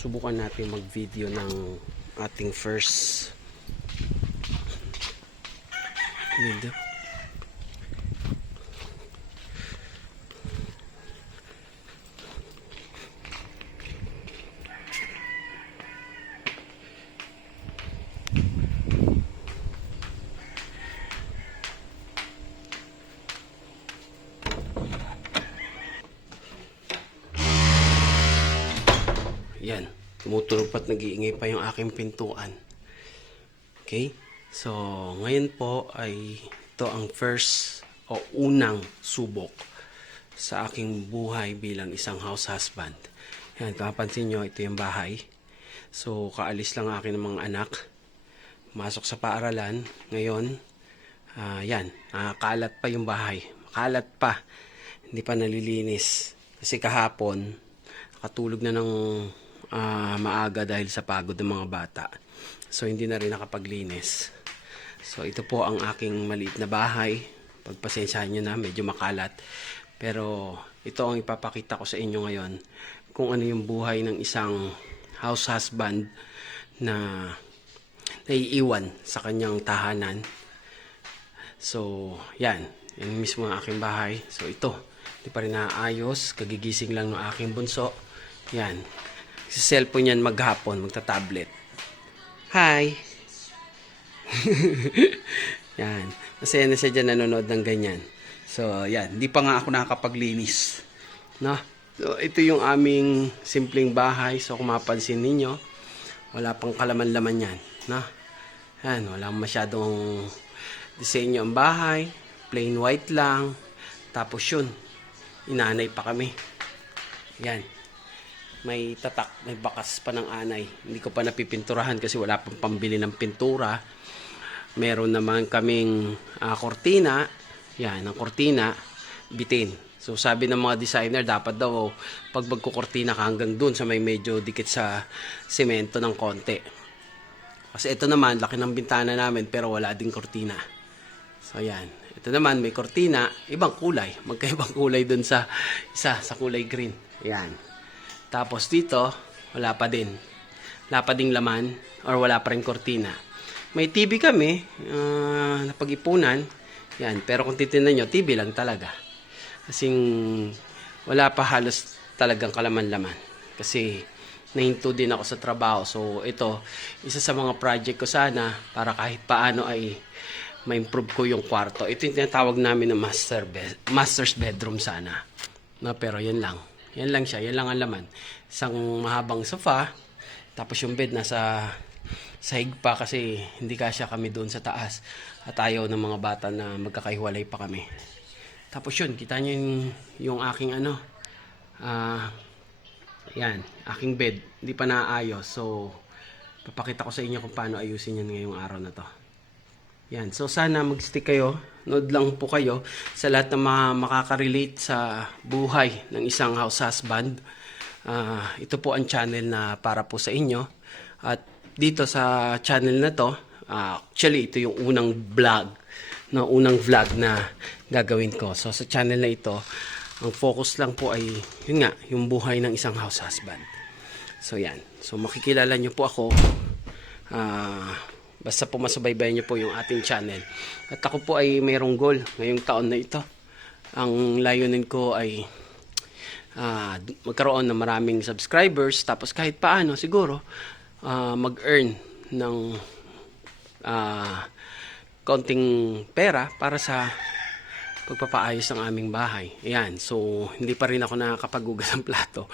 subukan natin mag-video ng ating first video. Yan, tumutulog pa't nag-iingay pa yung aking pintuan. Okay? So, ngayon po ay ito ang first o unang subok sa aking buhay bilang isang house husband. Yan, kapansin nyo, ito yung bahay. So, kaalis lang akin ng mga anak. Masok sa paaralan. Ngayon, yan, kalat pa yung bahay. Kalat pa. Hindi pa nalilinis. Kasi kahapon, nakatulog na ng maaga dahil sa pagod ng mga bata. So, hindi na rin nakapaglinis. So, ito po ang aking maliit na bahay. Pagpasensyahan nyo na, medyo makalat. Pero, ito ang ipapakita ko sa inyo ngayon kung ano yung buhay ng isang house husband na naiiwan sa kanyang tahanan. So, yan. Yan mismo ang aking bahay. So, ito. Hindi pa rin naayos. Kagigising lang ng aking bunso. Yan. Sa cellphone yan maghapon, magta-tablet. Hi! Yan. Masaya na siya dyan nanonood ng ganyan. So, yan. Hindi pa nga ako nakakapaglinis. No? So, ito yung aming simpleng bahay. So, kung mapansin ninyo, wala pang kalaman-laman yan. No? Yan. Wala masyadong disenyo ang bahay. Plain white lang. Tapos yun, inanay pa kami. Yan. May tatak, may bakas pa ng anay. Hindi ko pa napipinturahan kasi wala pang pambili ng pintura. Meron naman kaming kortina. Yan, ang kortina, bitin. So sabi ng mga designer, dapat daw pag magkukortina ka hanggang dun sa may medyo dikit sa semento ng konti. Kasi ito naman, laki ng bintana namin pero wala ding kortina. So yan. Ito naman, may kortina, ibang kulay. Magkaibang kulay dun sa isa, sa kulay green. Yan. Tapos dito, wala pa din. Wala pa ding laman or wala pa rin kortina. May TV kami, napag-ipunan. Yan, pero kung titignan nyo, TV lang talaga. Kasing wala pa halos talagang kalaman-laman. Kasi nahinto din ako sa trabaho. So ito, isa sa mga project ko sana para kahit paano ay ma-improve ko yung kwarto. Ito yung tinatawag namin na master's bedroom sana. No, pero yan lang. Yan lang siya, yan lang ang laman. Isang mahabang sofa, tapos yung bed nasa sahig pa kasi hindi kasya kami doon sa taas. At ayaw ng mga bata na magkakahiwalay pa kami. Tapos yun, kita nyo yung aking yan, aking bed. Hindi pa naayos. So, papakita ko sa inyo kung paano ayusin yan ngayong araw na to. Yan, so sana mag-stick kayo. Nood lang po kayo sa lahat ng makaka-relate sa buhay ng isang house husband. Ito po ang channel na para po sa inyo. At dito sa channel na to, actually ito yung unang vlog na gagawin ko. So sa channel na ito, ang focus lang po ay yun nga, yung buhay ng isang house husband. So yan. So makikilala nyo po ako. Basta po masubaybayan nyo po yung ating channel. At ako po ay mayroong goal ngayong taon na ito. Ang layunin ko ay magkaroon ng maraming subscribers. Tapos kahit paano siguro mag-earn ng konting pera para sa pagpapaayos ng aming bahay. Ayan. So hindi pa rin ako nakakapaghugas ng plato.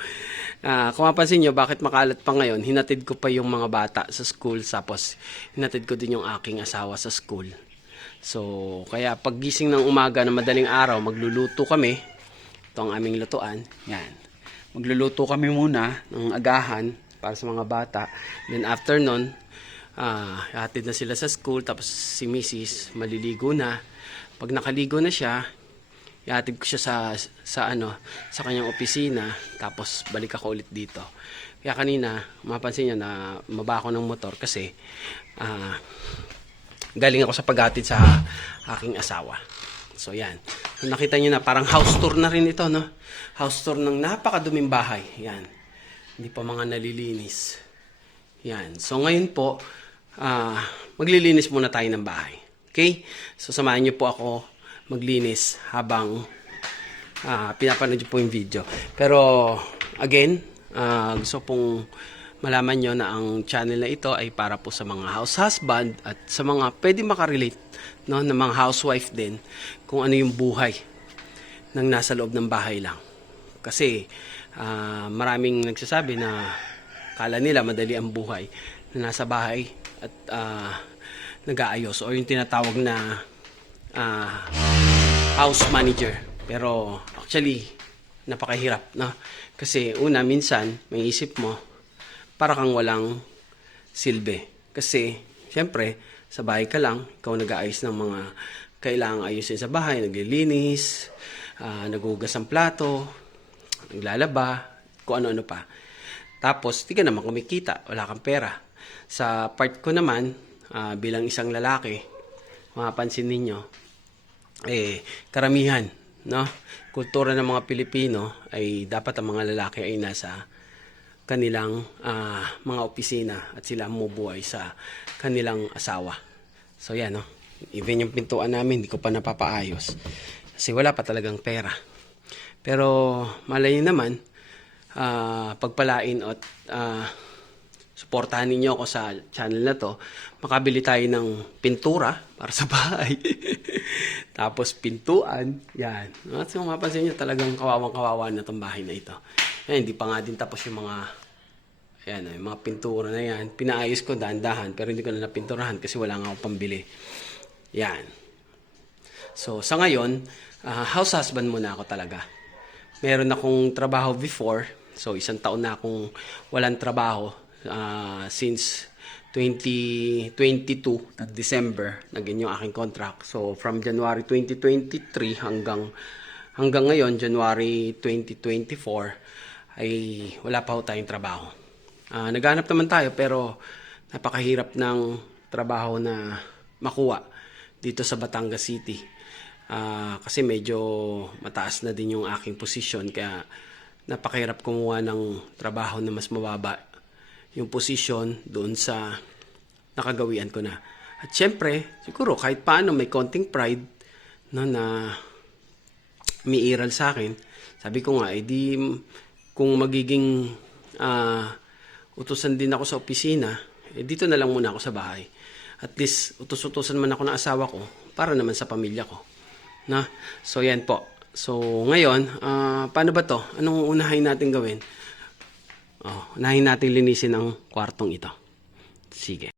Kung mapansin nyo, bakit makalat pa ngayon, hinatid ko pa yung mga bata sa school, tapos hinatid ko din yung aking asawa sa school. So, kaya paggising ng umaga na madaling araw, magluluto kami. Ito ang aming lutuan. Yan. Magluluto kami muna ng agahan para sa mga bata. Then after nun, hatid na sila sa school, tapos si Mrs. maliligo na. Pag nakaligo na siya, ihatid ko siya sa kanyang opisina, tapos balik ako ulit dito. Kaya kanina, mapansin niyo na maba ako ng motor kasi galing ako sa paghatid sa aking asawa. So yan. So, nakita niyo na parang house tour na rin ito, no? House tour ng napakaduming bahay. Yan. Hindi pa mga nalilinis. Yan. So ngayon po, maglilinis muna tayo ng bahay. Okay? So samahan niyo po ako maglinis habang pinapanood niyo po yung video. Pero again, gusto pong malaman nyo na ang channel na ito ay para po sa mga house husband at sa mga pwede makarelate, no, na mga housewife din kung ano yung buhay ng nasa loob ng bahay lang. Kasi maraming nagsasabi na kala nila madali ang buhay na nasa bahay at nag-aayos o yung tinatawag na house manager. Pero actually napakahirap, no? Kasi una, minsan may isip mo para kang walang silbi. Kasi, syempre, sa bahay ka lang, ikaw nag-aayos ng mga kailangang ayusin sa bahay, naglilinis, naghugas ng plato, naglalaba, kung ano-ano pa. Tapos, di ka naman kumikita, wala kang pera. Sa part ko naman, bilang isang lalaki, mapapansin ninyo, karamihan, no? Kultura ng mga Pilipino ay dapat ang mga lalaki ay nasa kanilang mga opisina at sila bumubuhay sa kanilang asawa. So yan, no? Even yung pintuan namin, hindi ko pa napapaayos. Kasi wala pa talagang pera. Pero malay naman, pagpalain at suportahan ninyo ako sa channel na to, makabili tayo ng pintura para sa bahay. Tapos pintuan, yan. So mapapansin nyo talagang kawawang-kawawa na itong bahay na ito. Yan, hindi pa nga din tapos yung mga yung mga pintura na yan. Pinaayos ko dahan-dahan pero hindi ko na napinturahan kasi wala nga akong pambili. Yan. So sa ngayon, house husband muna ako talaga. Meron akong trabaho before. So isang taon na akong walang trabaho since 2022 December naging yung aking contract. So from January 2023 hanggang ngayon January 2024 ay wala pa ho tayong trabaho. Naghanap naman tayo pero napakahirap ng trabaho na makuha dito sa Batangas City. Kasi medyo mataas na din yung aking posisyon kaya napakahirap kumuha ng trabaho na mas mababa yung posisyon doon sa nakagawian ko na. At syempre, siguro kahit paano may konting pride, no, na umiiral sa akin. Sabi ko nga, di kung magiging utusan din ako sa opisina, dito na lang muna ako sa bahay. At least, utos-utusan man ako ng asawa ko para naman sa pamilya ko. Na? So, yan po. So, ngayon, paano ba to? Anong unahin natin gawin? Unahin natin linisin ang kwartong ito. Sige.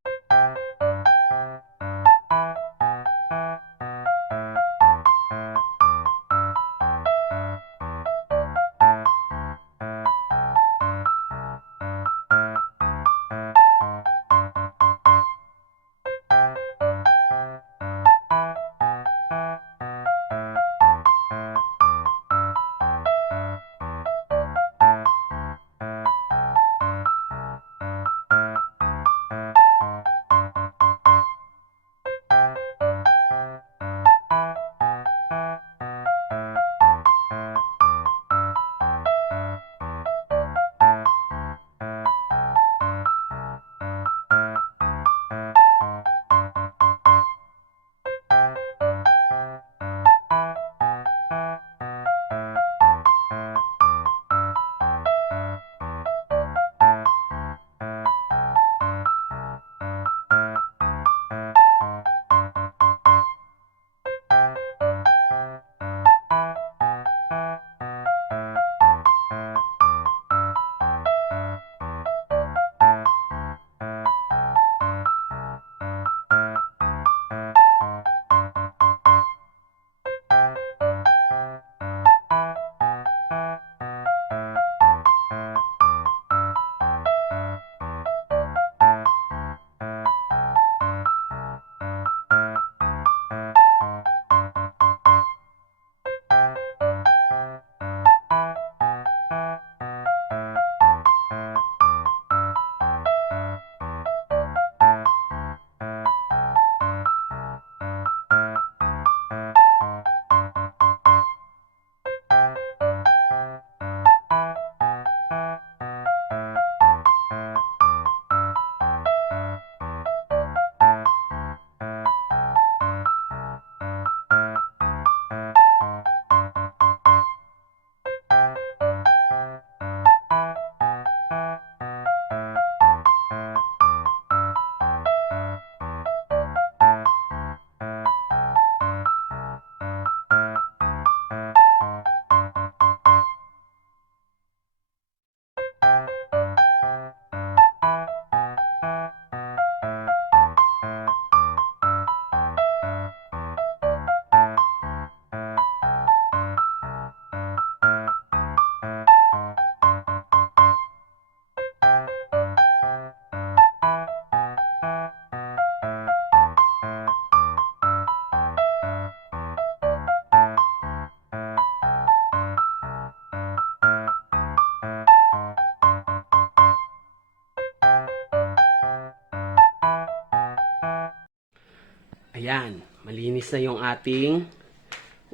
Ayan, malinis na yung ating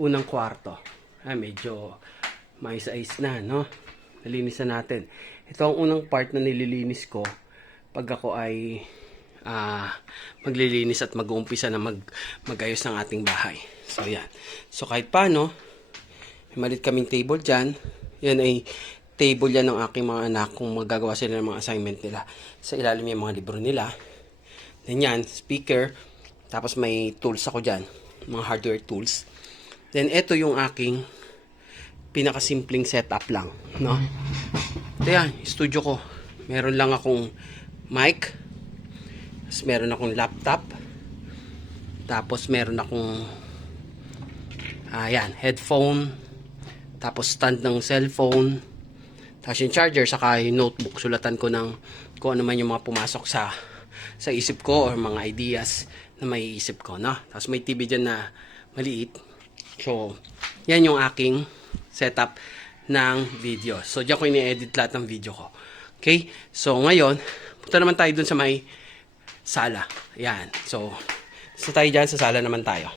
unang kwarto. Medyo mais-ais na, no? Nalinis na natin. Ito ang unang part na nililinis ko pag ako ay maglilinis at mag-uumpisa na mag-ayos ng ating bahay. So, yan. So, kahit paano, may malit kaming table dyan. Yan ay table yan ng aking mga anak kung magagawa sila ng mga assignment nila. Sa ilalim yung mga libro nila. Then yan, speaker. Tapos may tools ako dyan. Mga hardware tools. Then, ito yung aking pinakasimpleng setup lang. No? Ito yan, studio ko. Meron lang akong mic. Tapos meron akong laptop. Tapos meron akong headphone. Tapos stand ng cellphone. Tapos yung charger, saka yung notebook. Sulatan ko ng kung ano man yung mga pumasok sa isip ko or mga ideas na may isip ko. No? Tapos may TV dyan na maliit. So, yan yung aking setup ng video. So, dyan ko ini-edit lahat ng video ko. Okay? So, ngayon, punta naman tayo dun sa may sala. Yan. So, tayo dyan sa sala naman tayo.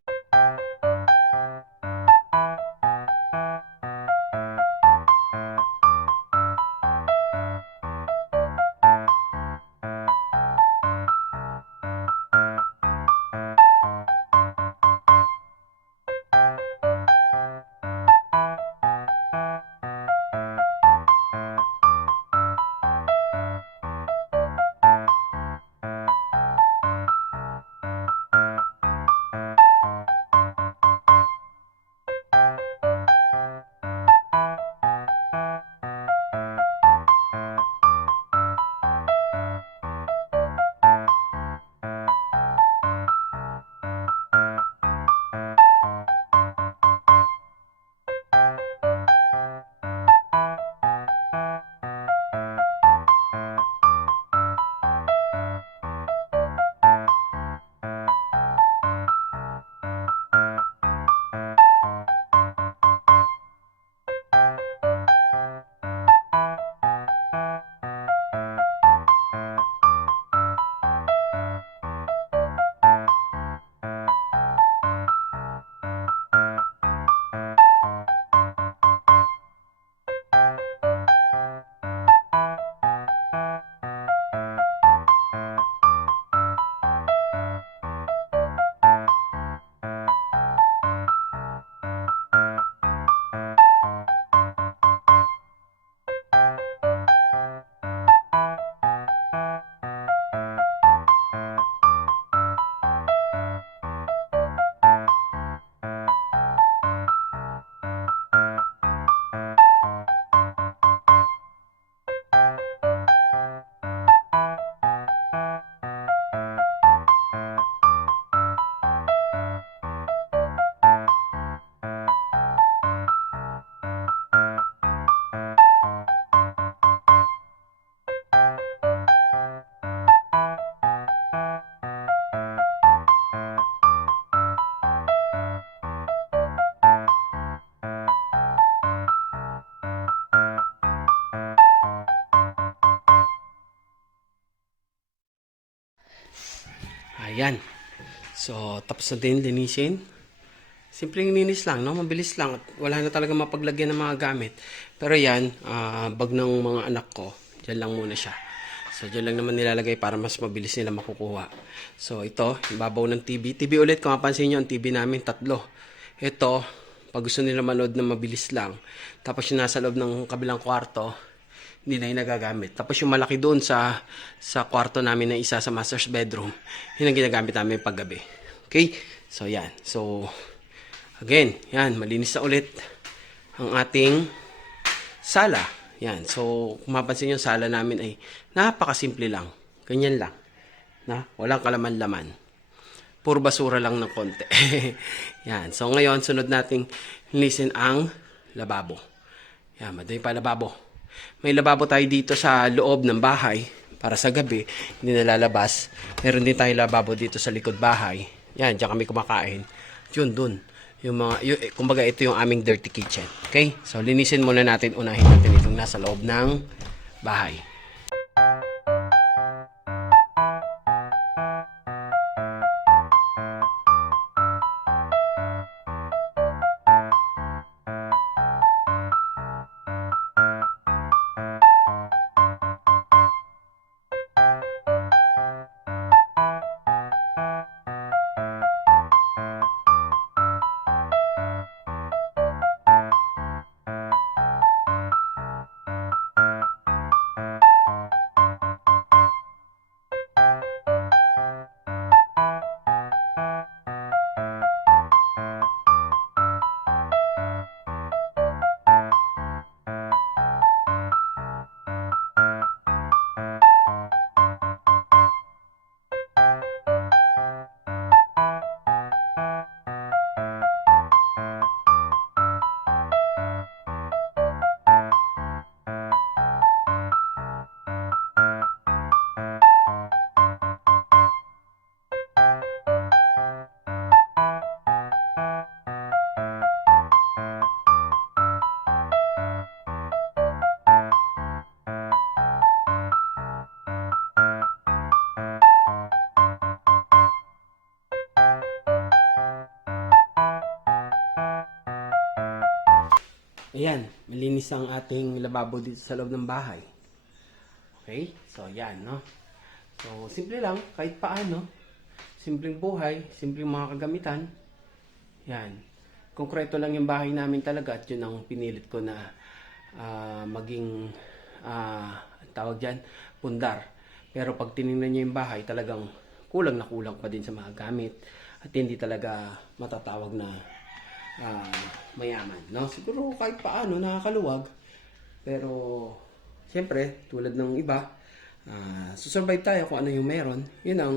Ayan. So, tapos na din linisin. Simpleng linis lang, no? Mabilis lang. At wala na talaga mapaglagyan ng mga gamit. Pero yan, bag ng mga anak ko, dyan lang muna siya. So, dyan lang naman nilalagay para mas mabilis nila makukuha. So, ito, yung babaw ng TV. TV ulit, kung mapansin nyo, ang TV namin, 3. Ito, pag gusto nila manood na mabilis lang. Tapos yung nasa loob ng kabilang kwarto, hindi na yung nagagamit. Tapos yung malaki doon sa kwarto namin na isa sa master's bedroom, yun ang ginagamit namin paggabi. Okay? So, yan. So, again, yan. Malinis na ulit ang ating sala. Yan. So, kung mapansin yung sala namin ay napakasimple lang. Ganyan lang. Walang kalaman-laman. Puro basura lang ng konti. Yan. So, ngayon, sunod nating linisin ang lababo. Yan. Madami pa lababo. May lababo tayo dito sa loob ng bahay para sa gabi, hindi nalalabas. Meron din tayo lababo dito sa likod bahay. Yan, diyan kami kumakain. Yun, dun. Kumbaga, ito yung aming dirty kitchen. Okay? So, linisin muna natin. Unahin natin itong nasa loob ng bahay. malinis ang ating lababo dito sa loob ng bahay. Okay? So, yan, no? So, simple lang, kahit paano. Simpleng buhay, simpleng mga kagamitan. Yan. Konkreto lang yung bahay namin talaga at yun ang pinilit ko na maging, tawag dyan, pundar. Pero pag tinignan nyo yung bahay, talagang kulang na kulang pa din sa mga gamit at hindi talaga matatawag na mayaman, no? Siguro kahit paano nakakaluwag, pero siyempre tulad ng iba, susurvive tayo kung ano yung meron. Yun ang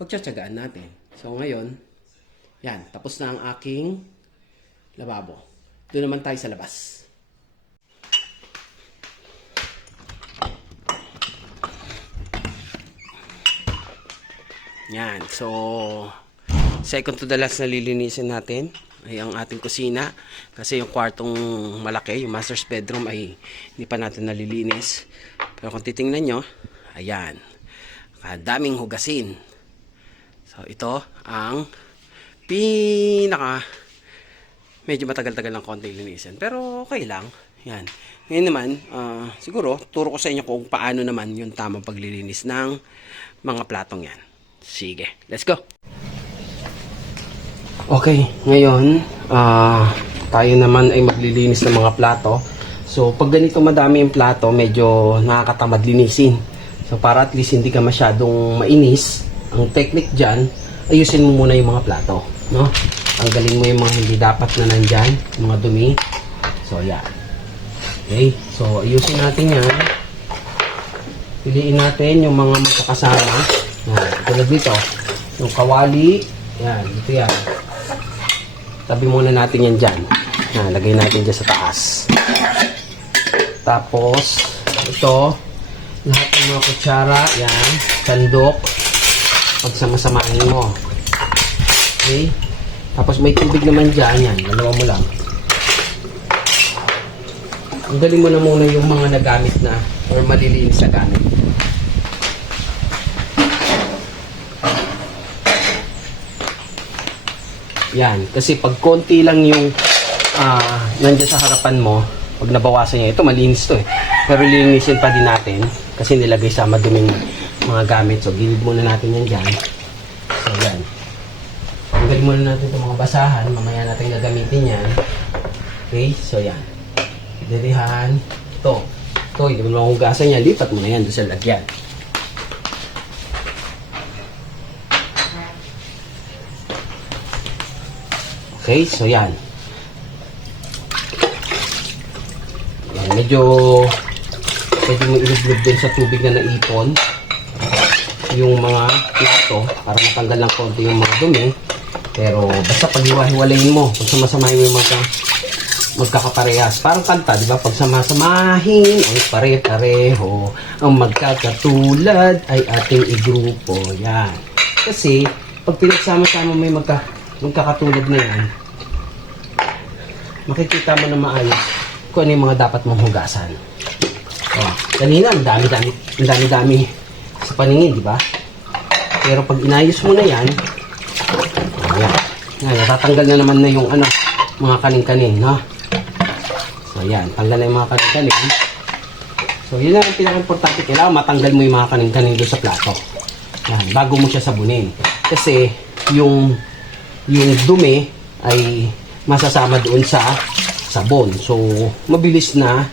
pagtsatsagaan natin. So ngayon, yan, tapos na ang aking lababo. Doon naman tayo sa labas. Yan, so second to the last na lilinisin natin ay ang ating kusina. Kasi yung kwartong malaki, yung master's bedroom, ay hindi pa natin nalilinis. Pero kung titingnan nyo, ayan, kadaming hugasin. So ito ang pinaka medyo matagal-tagal ng konti linisin. Pero okay lang. Yan. Ngayon naman, siguro turo ko sa inyo kung paano naman yung tamang paglilinis ng mga platong yan. Sige, let's go! Okay, ngayon, tayo naman ay maglilinis ng mga plato. So, pag ganito madami yung plato, medyo nakakatamad linisin. So, para at least hindi ka masyadong mainis, ang technique dyan, ayusin mo muna yung mga plato, no? Tanggalin mo yung mga hindi dapat na nandyan, yung mga dumi. So, yan. Okay, so ayusin natin yan. Piliin natin yung mga magkakasama. Tulad nito, yung kawali, yan, ito yan. Tabi muna natin yan dyan. Lagay natin dyan sa taas. Tapos, ito, lahat ng mga kutsara, yan, sandok, pagsamasamahin mo. Okay? Tapos may tubig naman dyan, yan, dalawa mo lang. Tanggalin mo na muna yung mga nagamit na or malilinis na gamit. Yan, kasi pag konti lang yung nandiyan sa harapan mo, pag nabawasan niya, ito malinis to eh. Pero linisin pa din natin kasi nilagay sa maduming mga gamit. So, gilid muna natin yan dyan. So, yan. Tanggalin muna natin itong mga basahan. Mamaya natin gagamitin yan. Okay, so yan. Dirihan. Ito. Ito, hindi mo naman hugasan yan. Lipat mo na yan doon sa lagyan. Okay, so yan. Yan, medyo pwede mo ilublob din sa tubig na naipon yung mga plato para matanggal ng konti yung mga dumi. Pero basta pag-hiwa-hiwalayin mo, pag samasamahin mo yung magkakaparehas. Parang kanta, di ba? Pag samasamahin ay pare-pareho, ang magkakatulad ay ating igrupo. Yan. Kasi pag pinagsama-sama may magkakatulad na yan, makikita mo na maayos kung ano yung mga dapat mong hugasan. Kanina, ang dami-dami sa paningin, di ba? Pero pag inayos mo na yan, natatanggal na naman na yung mga kaning-kaning, no? So, yan, tanggal na yung mga kaning-kaning. So, yun lang ang pinaka-importante. Kailangan matanggal mo yung mga kaning-kaning doon sa plato. Yan, bago mo siya sabunin. Kasi, yung dumi ay masasama doon sa sabon. So, mabilis na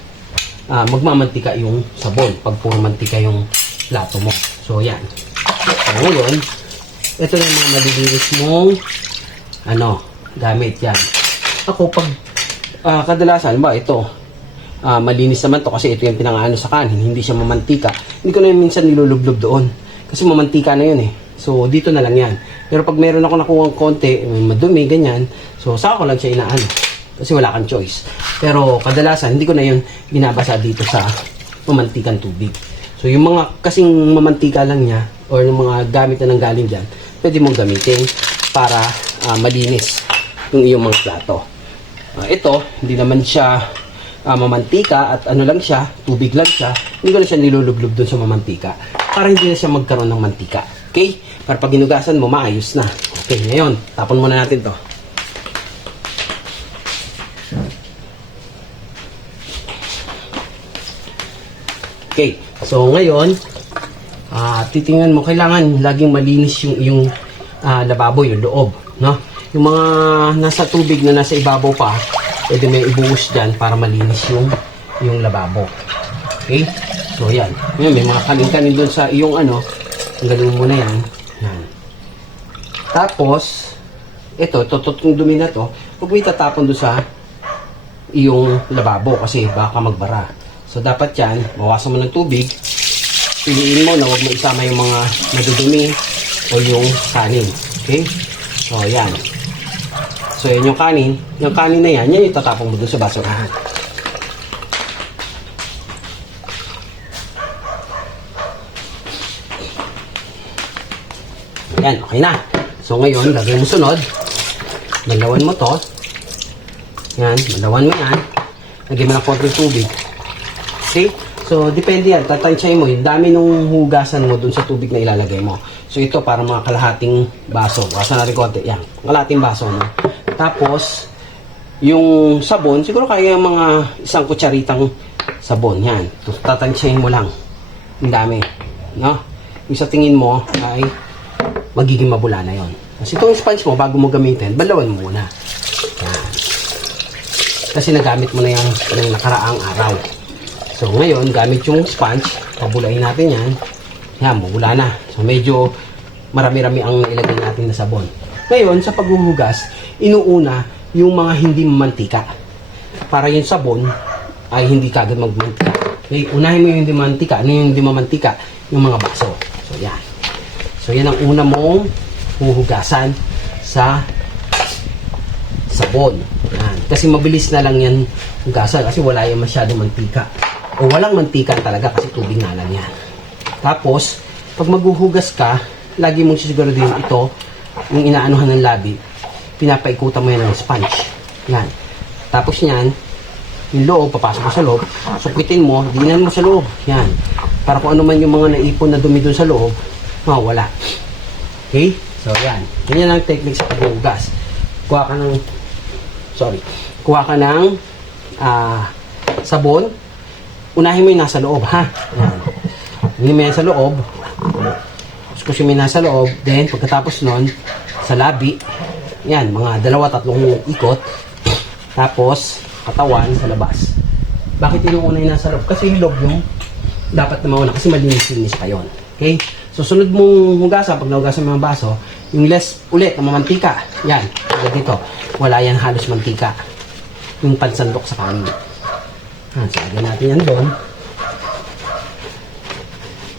magmamantika yung sabon pag puro mantika yung plato mo. So, yan. So, ngayon, ito na yung mga malilinis mong gamit yan. Ako, pag kadalasan ba, ito, malinis naman to kasi ito yung pinangaano sa kanin, hindi siya mamantika. Hindi ko na yung minsan nilulublob doon. Kasi mamantika na yun eh. So, dito na lang yan. Pero pag meron ako nakuha konti, madumi, ganyan, so saka ko lang siya inaano. Kasi wala kang choice. Pero kadalasan, hindi ko na yun binabasa dito sa mamantikang tubig. So yung mga kasing mamantika lang niya, or yung mga gamit na nanggaling dyan, pwede mong gamitin para malinis yung iyong mga plato. Ito, hindi naman siya mamantika at lang siya, tubig lang siya. Hindi ko na siya nilulublob doon sa mamantika para hindi na siya magkaroon ng mantika. Okay? Para pag ginugasan mo, maayos na. Okay, ngayon, tapon muna natin to. Okay, so ngayon, titingnan mo, kailangan laging malinis yung lababo, yung loob, no? Yung mga nasa tubig na nasa ibabaw pa, pwede may ibuhos dyan para malinis yung lababo. Okay? So, yan. Yan, may mga kanin-kanin doon sa iyong tanggalin mo na yan. Yan. Tapos, ito, yung dumi na to, huwag mo itatapon doon sa iyong lababo kasi baka magbara. So, dapat yan, bawasan mo ng tubig, piliin mo na huwag mo isama yung mga nadudumi o yung kanin. Okay? So, yan. So, yan yung kanin. Yung kanin na yan, yan yung tatapon mo doon sa basurahan. Yan, okay na. So, ngayon, lagay mo sunod. Malawan mo to. Yan, malawan mo yan. Lagay mo ng konting tubig. Okay? So, depende yan. Tatansyahin mo. Yung dami nung hugasan mo dun sa tubig na ilalagay mo. So, ito para mga kalahating baso. Bawasan natin konti. Yan. Kalahating baso. No? Tapos, yung sabon, siguro kaya mga isang kutsaritang sabon. Yan. Tatansyahin mo lang. Yung dami. No? Yung sa tingin mo ay magiging mabula na yon. Kasi itong sponge mo, bago mo gamitin, balawan mo muna. Yan. Kasi nagamit mo na yung nakaraang araw. So, ngayon, gamit yung sponge, pabulain natin yan. Yan, mabula na. So, medyo marami-rami ang nailagay natin na sabon. Ngayon, sa paghuhugas, inuuna yung mga hindi mamantika. Para yung sabon ay hindi kagad magmantika. Okay, unahin mo yung hindi mamantika. Ano yung hindi mamantika? Yung mga baso. So, yan. So, yan ang una mong huhugasan sa sabon. Yan. Kasi mabilis na lang yan hugasan kasi wala yung masyadong mantika. O walang mantika talaga kasi tubig nga lang yan. Tapos, pag maghuhugas ka, lagi mong sisiguraduhin ito, yung inaanuhan ng labi, pinapaikutan mo yan ng sponge. Yan. Tapos yan, yung loob, papasok mo sa loob, sukwitin mo, dinan mo sa loob. Yan. Para kung ano man yung mga naipon na dumi dun sa loob, mawala. Okay? So, yan. Ganyan ang technique sa paghuhugas. Kuha ka ng sabon. Unahin mo yung nasa loob, ha? Yan. Hindi mo yan sa loob. Kuskusin mo yung nasa loob. Then, pagkatapos nun, sa labi, yan, mga 2-3 ikot. Tapos, katawan sa labas. Bakit inuuna yung nasa loob? Kasi yung loob yung dapat na mauna. Kasi malinis-linis pa yun. Okay? So, sunod mong hugasan, pag nahugasan mo yung baso, yung less ulit na mamantika. Yan, dito. Wala yan halos mantika. Yung pansandok sa kanin. So, lagyan natin yan doon.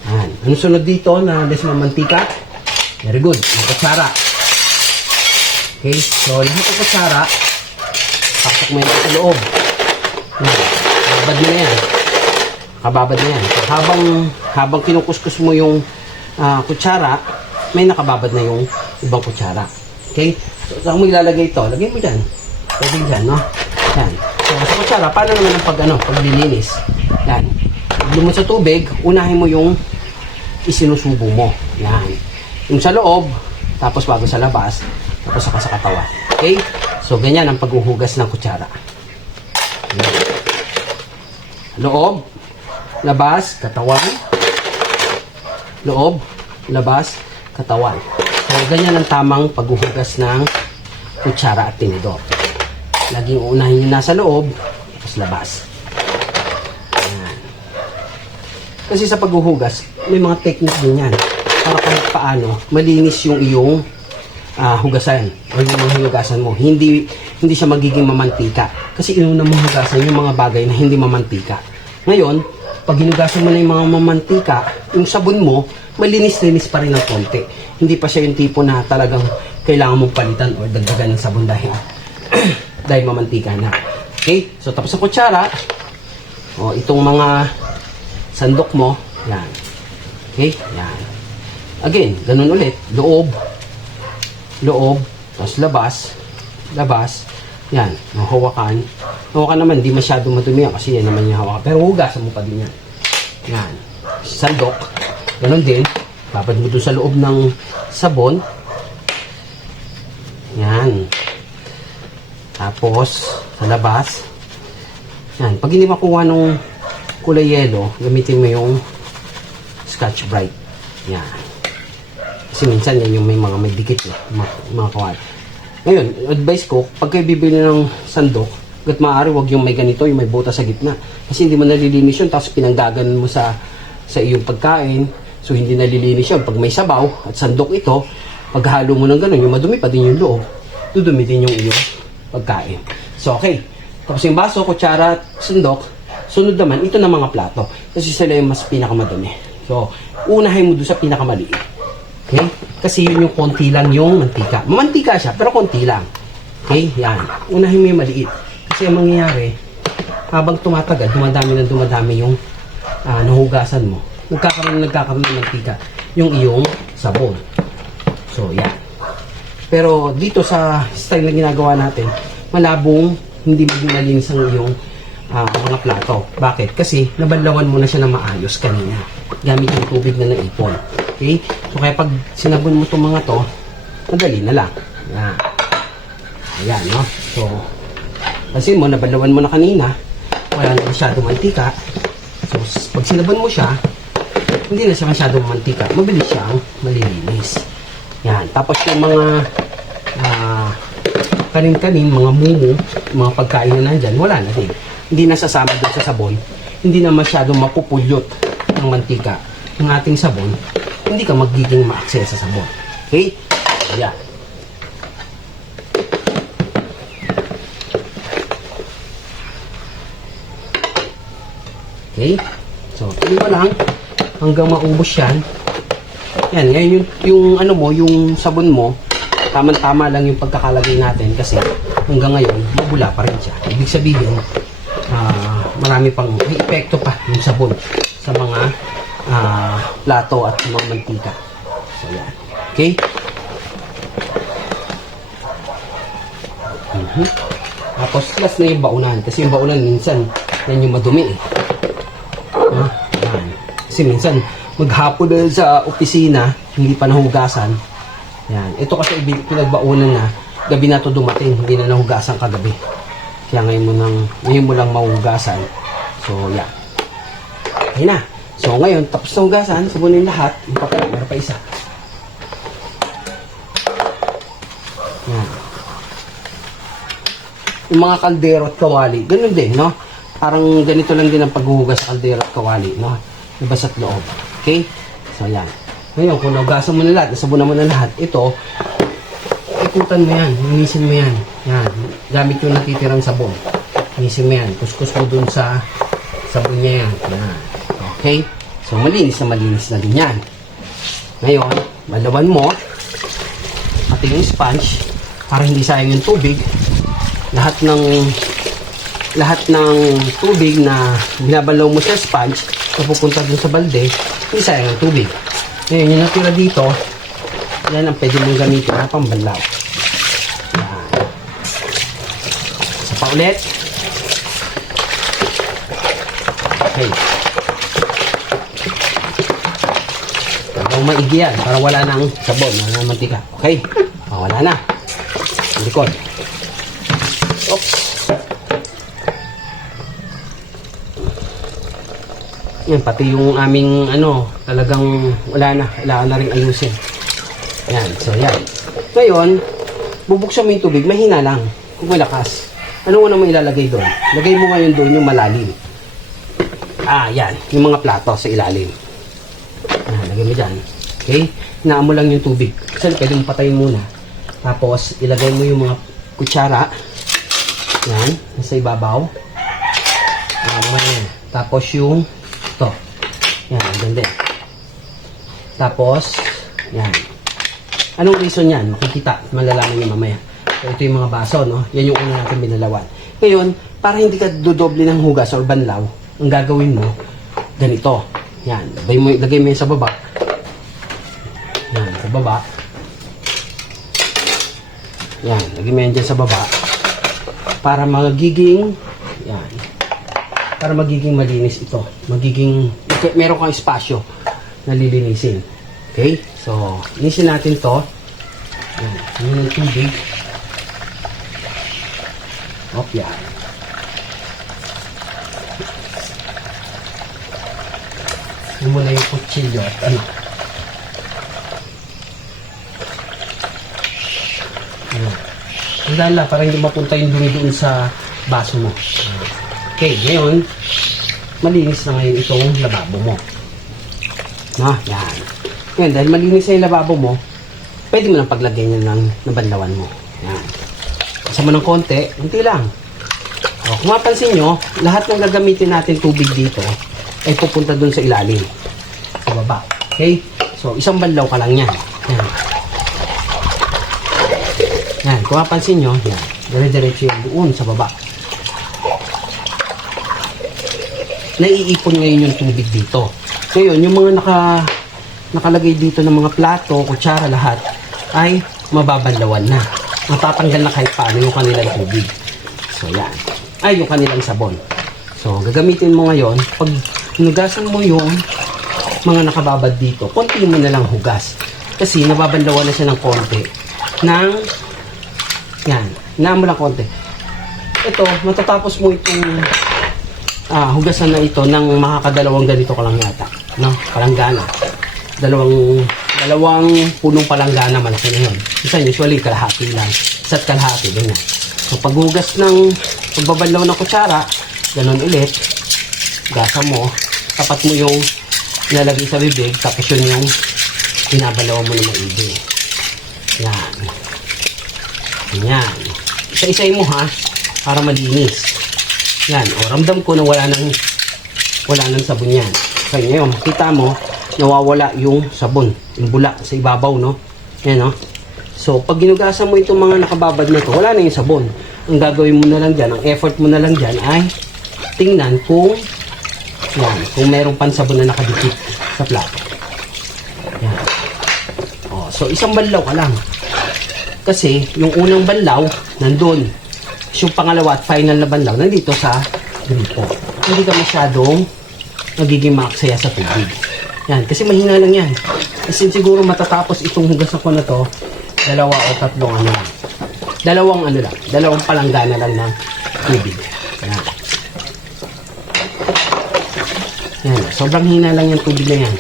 Ano sunod dito na less mamantika? Very good. Yung kutsara. Okay, so lahat ng kutsara, paksak mo yan sa loob. Kababad mo na yan. Kababad na yan. So, habang kinukuskus mo yung kutsara, may nakababad na yung ibang kutsara. Okay? So, saan mo ilalagay ito? Lagay mo dyan. Pwede dyan, no? Yan. So, sa kutsara, paano naman ang paglilinis? Yan. Pag mo sa tubig, unahin mo yung isinusubo mo. Yan. Yung sa loob, tapos bago sa labas, tapos saka sa katawan. Okay? So, ganyan ang paghuhugas ng kutsara. Yan. Loob, labas, katawan. Loob, labas, katawan. So, ganyan ang tamang paghuhugas ng kutsara at tinidor. Laging unahin yung nasa loob, tapos labas. Ayan. Kasi sa paghuhugas, may mga technique din yan. Para kahit paano, malinis yung iyong hugasan. O yung mga hugasan mo. Hindi siya magiging mamantika. Kasi inuna mong hugasan yung mga bagay na hindi mamantika. Ngayon, pag hinugasan mo na yung mga mamantika, yung sabon mo, malinis-linis pa rin ng konti. Hindi pa siya yung tipo na talagang kailangan mong palitan o dagdagan ng sabon dahil mamantika na. Okay? So, tapos sa kutsara, itong mga sandok mo, yan. Okay? Yan. Again, ganun ulit. Loob, tapos labas, yan. Hawakan naman, di masyado madumi yan kasi yan naman yung hawakan. Pero hugasan mo pa din yan. Yan. Sandok, ganun din. Babad mo dun sa loob ng sabon. Yan. Tapos, sa labas. Yan. Pag hindi makuha nung kulay yellow, gamitin mo yung Scotch Brite. Yan. Kasi minsan yan yung may dikit mga kawali. Ngayon, advice ko, pag kayo bibili ng sandok, hangga't maaari, wag yung may ganito, yung may butas sa gitna. Kasi hindi mo nalilinis yun, tapos pinanggagan mo sa iyong pagkain. So, hindi nalilinis yun. Pag may sabaw at sandok ito, paghalo mo ng ganun, yung madumi pa din yung loob, dudumi din yung iyong pagkain. So, okay. Tapos yung baso, kutsara at sandok, sunod naman, ito na mga plato. Kasi sila yung mas pinakamadumi. So, unahin mo doon sa pinakamaliit. Okay? Kasi yun yung konti lang yung mantika. Mamantika siya, pero konti lang. Okay? Yan. Unahin mo yung maliit. Kasi ang mangyayari, habang tumatagal, dumadami yung nahugasan mo. Nagkakaroon ng mantika yung iyong sabon. So, yan. Pero dito sa style na ginagawa natin, malabong hindi maging malinis ang iyong mga plato. Bakit? Kasi nabanlawan mo na siya na maayos kanina. Gamit yung tubig na naipon. Okay? So, kaya pag sinabon mo itong mga to, madali na lang. Yan. Ayan, no? So, kasi nabanlawan mo na kanina, wala na masyadong mantika. So, pag sinabon mo siya, hindi na siya masyadong mantika. Mabilis siyang malilinis. Yan. Tapos yung mga kanin-kanin, mga mumu, mga pagkain na nandyan, wala na din. Hindi na sasama doon sa sabon. Hindi na masyadong mapupulyot ng mantika ng ating sabon. Hindi ka magiging ma-access sa sabon. Okay? Ayan. Okay? So, tuloy mo lang hanggang maubos yan. Yan, ngayon yung ano mo, yung sabon mo, tama-tama lang yung pagkakalagay natin kasi hanggang ngayon, mabula pa rin siya. Ibig sabihin, marami pang may epekto pa yung sabon sa mga plato at mga mantika. So, yan. Okay? Tapos, last na yung baunan. Kasi yung baunan, minsan, yan yung madumi eh. Yan. Kasi minsan, maghapon na sa opisina, hindi pa nahugasan. Yan. Ito kasi pinagbaunan na, gabi na to dumating, hindi na nahugasan kagabi. Kaya ngayon mo lang mahugasan. So, yan. Okay na. So, ngayon, tapos na hugasan, sabunin lahat. Meron pa isa. Yan. Yung mga kaldero at kawali, ganun din, no? Parang ganito lang din ang paghuhugas sa kaldero at kawali, no? Labas at loob. Okay? So, yan. Ngayon, kung nahugasan mo na lahat, nasabunan mo na lahat, ito, ikutan mo yan, linisin mo yan. Yan. Gamit yung natitirang sabon. Linisin mo yan. Kuskus mo dun sa sabon niya yan. Yan. Okay? So, malinis na din yan. Ngayon, malawan mo, pati yung sponge, para hindi sayang yung tubig, lahat ng tubig na binabalaw mo sa sponge, pupunta dun sa balde, hindi sayang ang tubig. Ngayon, yung natira dito, yan ang pwede mong gamitin na pambalaw. Yan. Isa pa ulit. Okay. Huwag maigi yan para wala nang sabon, wala nang mantika. Okay? Wala na. Ang likod. Oops. Yan, pati yung aming talagang wala na. Kailangan na rin ayusin. Yan, so yan. Ngayon, bubuksan mo yung tubig, mahina lang. Kung malakas. Ano mo ilalagay doon? Lagay mo ngayon doon yung malalim. Yan. Yung mga plato sa ilalim. Lagay mo dyan. Okay? Hinaan mo lang yung tubig. Kasi pwede mo patayin muna. Tapos, ilagay mo yung mga kutsara. Yan. Nasa ibabaw. Yan. Tapos yung ito. Yan. Ang ganda. Tapos, yan. Anong reason yan? Makikita. Malalaman nyo mamaya. So, ito yung mga baso, no? Yan yung una natin binalawan. Ngayon, para hindi ka dodoble ng hugas or banlaw, ang gagawin mo, ganito. Yan. Lagay mo yan sa baba. Yan. Sa baba. Yan. Lagay mo yan dyan sa baba. Para magiging, yan. Para magiging malinis ito. Meron kang espasyo na lilinisin. Okay? So, linisin natin to. Yan. Yan yung tubig. Yan. Yung muna yung kutsilyo at ano. Hanggang lang, para hindi mapunta yung dumi doon sa baso mo. Okay, ngayon, malinis na ngayon itong lababo mo. No, yan. Ngayon, dahil malinis na yung lababo mo, pwede mo nang paglagyan yan ng nabanlawan mo. Yan. Kasama ng konti, unti lang. O, kung mapansin nyo, lahat ng gagamitin natin tubig dito ay pupunta doon sa ilalim. Sa baba. Okay? So, isang banlaw ka lang yan. Yan. Yan, kung mapansin nyo, yan, dire-diretso yan doon sa baba. Naiipon ngayon yung tubig dito. Ngayon, yung mga nakalagay dito ng mga plato, kutsara, lahat, ay mababanlawan na. Matatanggal na kahit paano yung kanilang tubig. So, yan. Ay, yung kanilang sabon. So, gagamitin mo ngayon, pag hinugasan mo yung mga nakababad dito, konti mo na lang hugas. Kasi nababanlawan na siya ng konti. Yan, mo lang konti. Ito, matatapos mo itong hugasan na ito ng makakadalawang ganito ka lang yata. No? Palanggana. Dalawang punong palanggana, malaki na yun. Isa usually kalahati lang. Isa't kalahati, ganyan. So, paghugas ng pagbabanlaw ng kutsara, ganun ulit. Gasa mo, tapat mo yung ilalagay sa bibig, tapos yun yung binabalaw mo na maigi. Yan. Yan. Isa-isay mo ha, para malinis. Yan. O, ramdam ko na wala nang sabon yan. Okay, ngayon, makita mo, nawawala yung sabon, yung bula sa ibabaw, no? Yan, no? So, pag ginugasan mo itong mga nakababad na ito, wala na yung sabon. Ang gagawin mo na lang dyan, ang effort mo na lang dyan ay tingnan kung meron pang sabon na nakadikit sa plato. Yan. O, so, isang banlaw ka lang. Kasi, yung unang banlaw, nandun. Yung pangalawa at final na banlaw, nandito sa gripo. Hindi ka masyadong nagiging maksaya sa tubig. Yan, kasi mahina lang yan. Kasi siguro matatapos itong hugasan ko na to, 2 o 3 ano lang. Dalawang palanggana lang ng tubig. Yan. Yan, sobrang hina lang yung tubig na yan.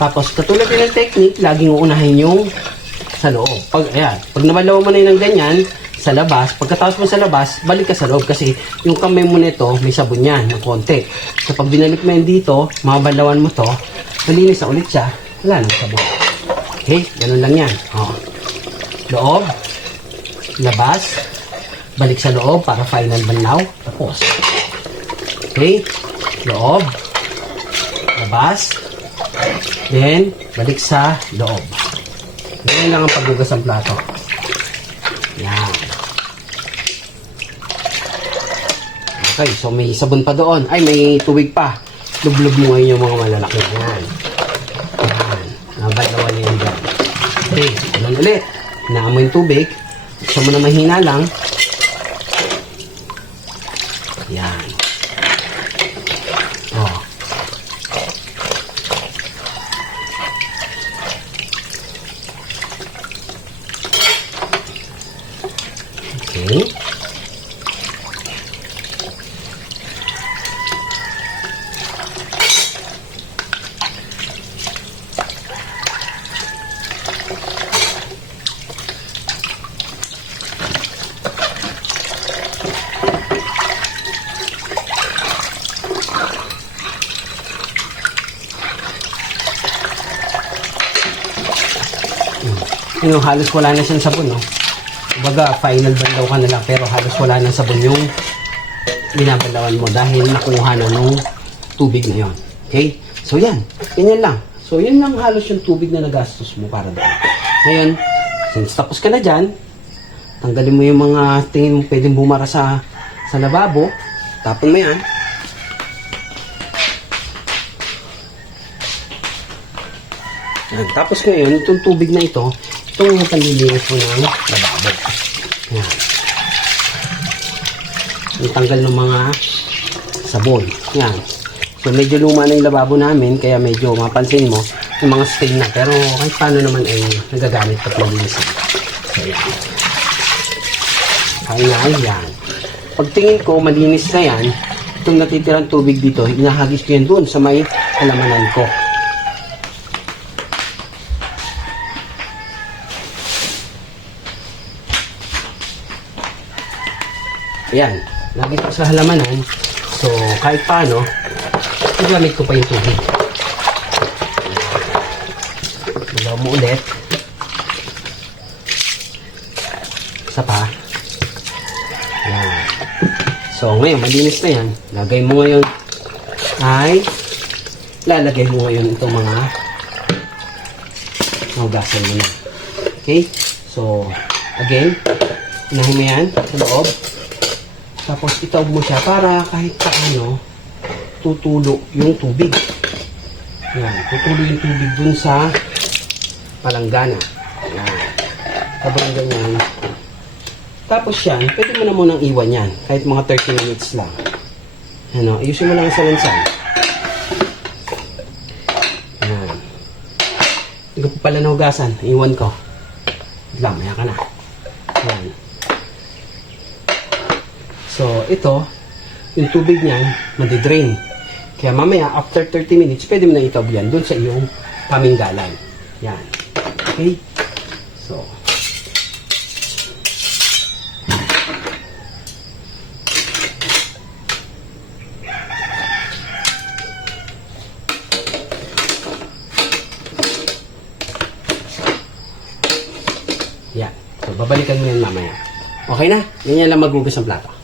Tapos, katulad din ng technique, laging uunahin yung sa loob. Pag nabalaw mo na yun ng ganyan, sa labas, pagkatapos mo sa labas, balik ka sa loob kasi yung kamay mo nito, may sabon yan, ng konti. So, pag binalik mo yan dito, mabalawan mo to, malinis na ulit siya, wala nang sabon. Okay? Ganun lang yan. O. Loob, labas, balik sa loob para final banlaw, tapos. Okay? Loob, labas, then, balik sa loob. Ganyan lang ang paghugas ng plato. Yan. Okay, so may sabon pa doon. Ay, may tubig pa. Lublub mo ngayon yung mga malalaki. Yan. Yan. Nabalawan niya yan dyan. Okay, ganun ulit. Hinaan mo yung tubig. Gusto mo na mahina lang. Yan. Oh. Okay. Yung halos wala na siyang sabon, no? Kumbaga, final banlaw ka na lang, pero halos wala na sabon yung binabanlawan mo dahil nakuha na nung tubig na yon. Okay? So, yan. Ganyan lang. So, yun lang halos yung tubig na nagastos mo para doon. Ngayon, since tapos ka na dyan, tanggalin mo yung mga tingin mo pwedeng bumara sa lababo. Tapon mo yan. Yan. Tapos ngayon, itong tubig na ito, itong panlilinis mo ng lababo. Yan. Yung tanggal ng mga sabon. Yan. So, medyo luma na yung lababo namin, kaya medyo mapansin mo yung mga stain na. Pero kahit paano naman ay nagagamit pa panlinis. So, yan. Kaya yan. Pagtingin ko, malinis na yan. Itong natitirang tubig dito, inahagis ko yan doon sa may halamanan ko. Ayan, lagay ko sa halamanan. So, kahit paano, igamit ko pa yung tubig. Ilaw mo ulit. Isa pa. Ayan. So, ngayon, malinis na yan. Lagay mo ngayon ay lalagay mo ngayon itong mga hugasan mo na. Okay? So, again, unahin mo yan sa loob. Tapos, itaob mo siya para kahit paano tutulo yung tubig. Yan. Tutulo yung tubig dun sa palanggana. Yan. Sobrang ganyan. Tapos yan, pwede mo na munang iwan yan. Kahit mga 30 minutes lang. Ano, ayusin mo lang sa lansan. Yan. Hindi ko pa pala nahugasan. Iwan ko. Lang, maya ka na. Yan. So, ito, yung tubig niyan, madidrain. Kaya mamaya, after 30 minutes, pwede mo na itaob yan dun sa iyong paminggalan. Yan. Okay? So, yan. So, babalikan mo yan mamaya. Okay na? Ganyan lang maghugas ang plato.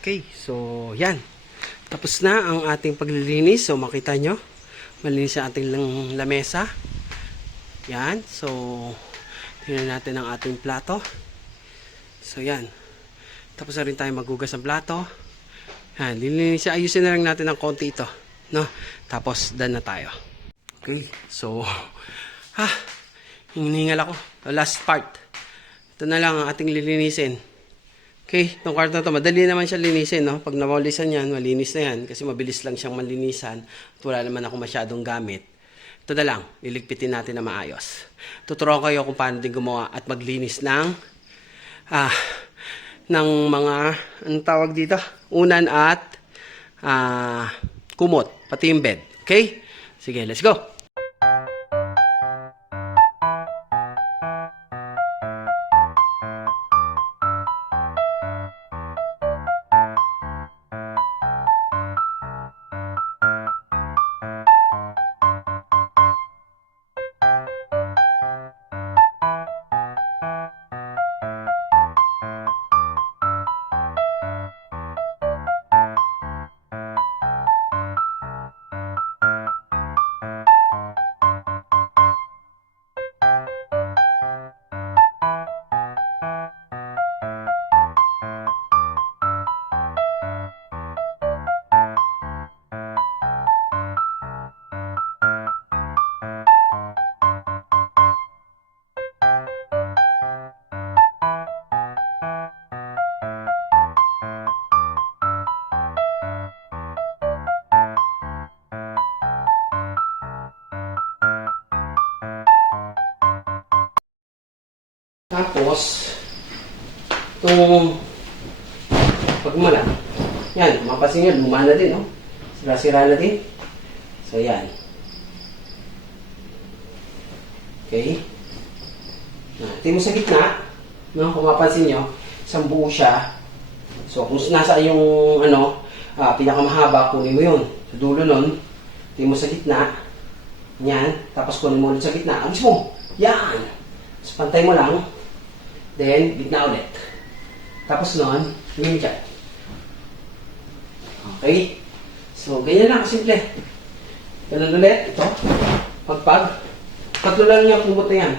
Okay, so yan. Tapos na ang ating paglilinis. So makita nyo, malinis ang ating lamesa. Yan, so tingnan natin ang ating plato. So yan. Tapos na rin tayo maghugas ng plato. Yan, lilinis. Ayusin na lang natin ng konti ito. No? Tapos done na tayo. Okay, so hinihingal ako. The last part. Ito na lang ang ating lilinisin. Okay, itong kwarto na ito, madali naman siya linisin, no? Pag nawalisan yan, malinis na yan, kasi mabilis lang siyang malinisan, at wala naman ako masyadong gamit. Ito na lang, liligpitin natin na maayos. Tuturuan kayo kung paano din gumawa at maglinis ng mga, anong tawag dito? Unan at kumot, pati yung bed. Okay? Sige, let's go! Tapos, itong pagmala, yan, mapasin nyo, lumana din, no? Sira-sira na din. So, yan. Okay. Ito mo sa gitna, no? Kung mapansin nyo, isang buo siya. So, kung nasa yung, pinakamahaba, kunin mo yun. Sa dulo nun, ito mo sa gitna. Yan. Tapos kunin mo ulit sa gitna. Alis mo. Yan. So, pantay mo lang. Then, gitna ulit. Tapos nun, yun dyan. Okay? So, ganyan lang kasimple. Ganun ulit. Ito. Pagpag. Tatlo lang yung kumot na yan.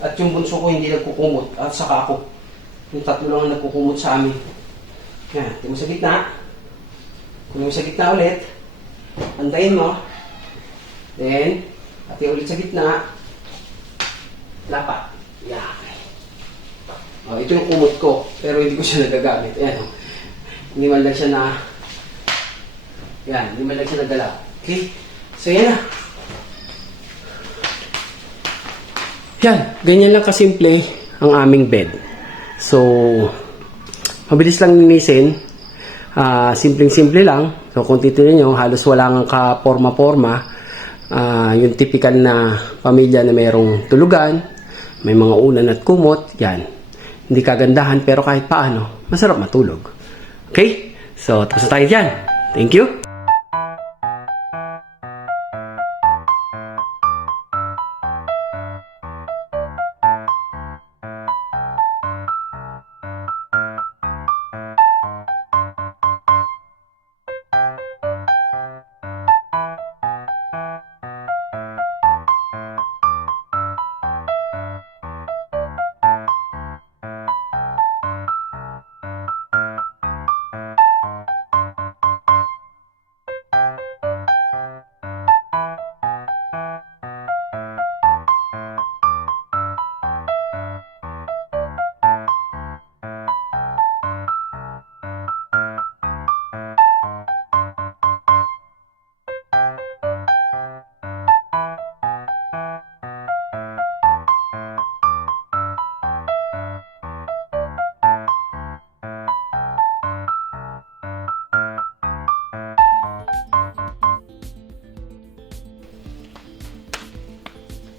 At yung bunso ko hindi nagkukumot. At saka ako. Yung tatlo lang ang nagkukumot sa amin. Yan. Tingin mo sa gitna. Kunin mo sa gitna ulit. Antayin mo. Then, ati ulit sa gitna. Lapat. Yan. Ito yung kumot ko. Pero hindi ko siya nagagamit. Ayan. Hindi man lang siya na... Yan. Hindi man lang siya nagalaw. Okay? So, yan na. Yan. Ganyan lang kasimple ang aming bed. So, mabilis lang linisin. Simpleng-simple lang. So, kung titignan nyo, halos wala nga ka-forma-forma. Yung typical na pamilya na mayroong tulugan, may mga unan at kumot. Yan. Hindi kagandahan pero kahit paano, masarap matulog. Okay? So, tapos na tayo dyan. Thank you.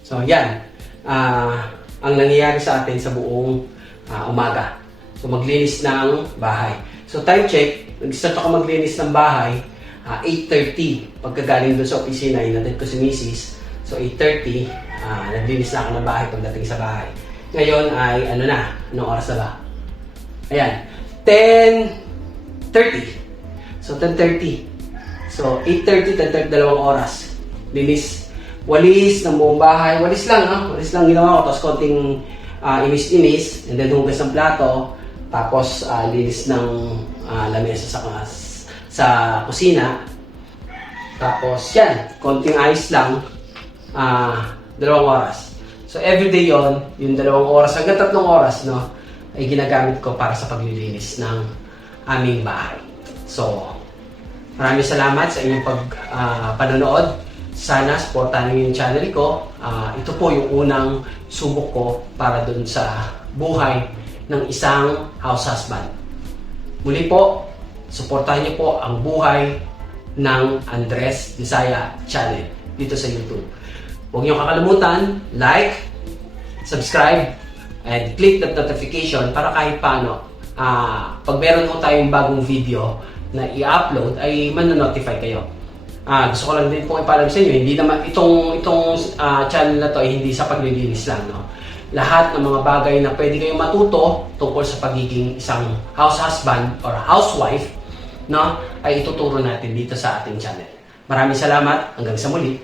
So, yan. Ang nangyayari sa atin sa buong umaga. So, maglinis ng bahay. So, time check. Nag-start ako maglinis ng bahay 8:30. Pagkagaling doon sa opisina, inatid ko si Mrs. So, 8:30, naglinis na ako ng bahay pagdating sa bahay. Ngayon ay, anong oras na ba? Ayan, 10:30. So, 10:30. So, 8:30, 10:30, 2 oras. Linis. Walis ng buong bahay. Walis lang, Walis lang ginawa ko. Tapos konting inis-inis. And then hugas ng plato. Tapos linis ng lamesa sa kusina. Tapos yan. Konting ayos lang. 2 oras. So everyday yon, yung 2 oras hanggang 3 oras, no, ay ginagamit ko para sa paglilinis ng aming bahay. So, maraming salamat sa inyong panonood. Sana supportahan niyo yung channel ko. Ito po yung unang subok ko para dun sa buhay ng isang house husband. Muli po, supportahan niyo po ang buhay ng Andres Desaya channel dito sa YouTube. Huwag niyo kakalimutan, like, subscribe, and click that notification para kahit paano, pag meron po tayong bagong video na i-upload, ay manonotify kayo. Gusto ko lang din po ipaalam sa inyo, hindi naman itong channel na to ay hindi sa paglilinis lang, no. Lahat ng mga bagay na pwede kayong matuto tungkol sa pagiging isang house husband or housewife, no, ay ituturo natin dito sa ating channel. Maraming salamat, hanggang sa muli.